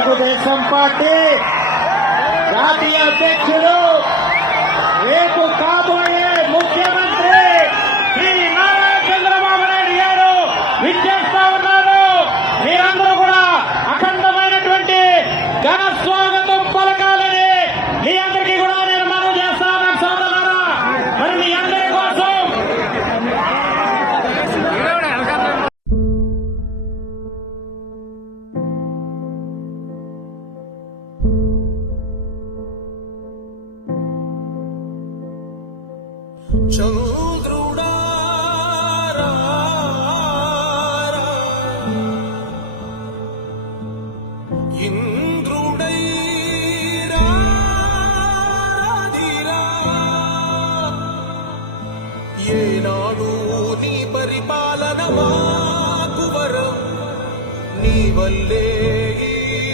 Telugu Desam party జాతీయ అధ్యక్షుడు రేపు కాబోయే ముఖ్యమంత్రి శ్రీ నారా చంద్రబాబు నాయుడు గారు విచ్చేస్తా ఉన్నారు. మీరందరూ కూడా అఖండమైనటువంటి ఘన స్వాగతం పలకాలని మీ అందరికీ కూడా నేను మనవి చేస్తాను సోదరులారా. మరి మీ అందరి కోసం చంద్రుడా ఇంద్రుడై రాధిరా ఏనాడు నీ పరిపాలన మాకు వరం నీ వల్లే ఈ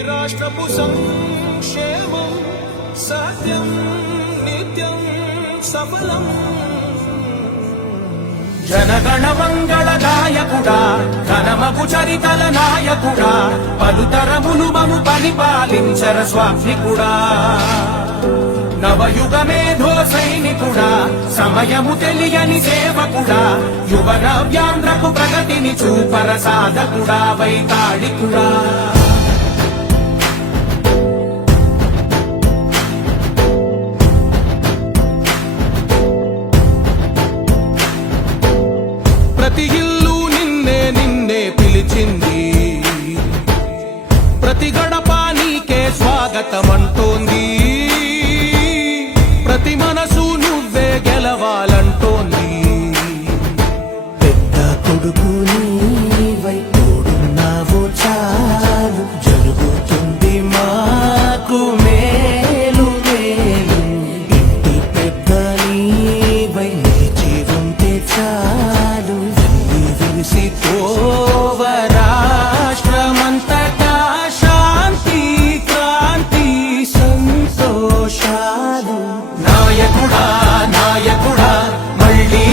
రాష్ట్రపు సంక్షేమం సత్యం నిత్యం సఫలం జనగణ మంగళ గాయకుడా ఘనమగు చరితల నాయకుడా పలుతరములు మము పరిపాలించర స్వామికుడా నవయుగ మేధో సైనికుడా సమయము తెలియని సేవకుడా యువ నవ్యాంధ్రకు ప్రగతిని చూపర సాధకుడా వైతాళికుడా ప్రతి ఇల్లు నిన్నే నిన్నే పిలిచింది ప్రతి గడప నీకే స్వాగతమంటోంది ప్రతి మనసు నువ్వే గెలవాలంటోంది పెద్ద కొడుకు నీవై తోడున్నావు చాలు జరుగుతుంది మాకు మేలు మేలు ఇంటి పెద్ద నీవై నిలిచి ఉంటే చాలు విరిసి తోవ రాష్ట్రమంతటా శాంతి క్రాంతి సంతోషాలు నాయకుడా నాయకుడా మళ్ళీ